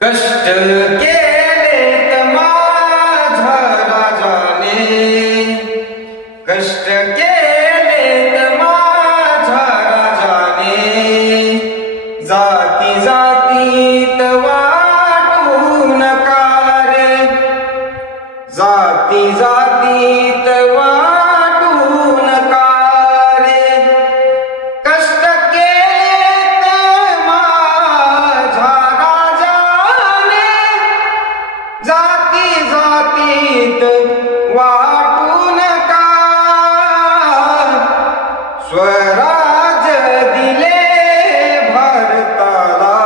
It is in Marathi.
कष्ट केलेत माझ्या राजाने, कष्ट केलेत माझ्या राजाने, जाती जातीत वाटू नका रे, जाती जातीत वाटू नका रे, कष्ट केलेत माझ्या राजाने, जाती जातीत वाटू नका, स्वराज्य दिले भारताला,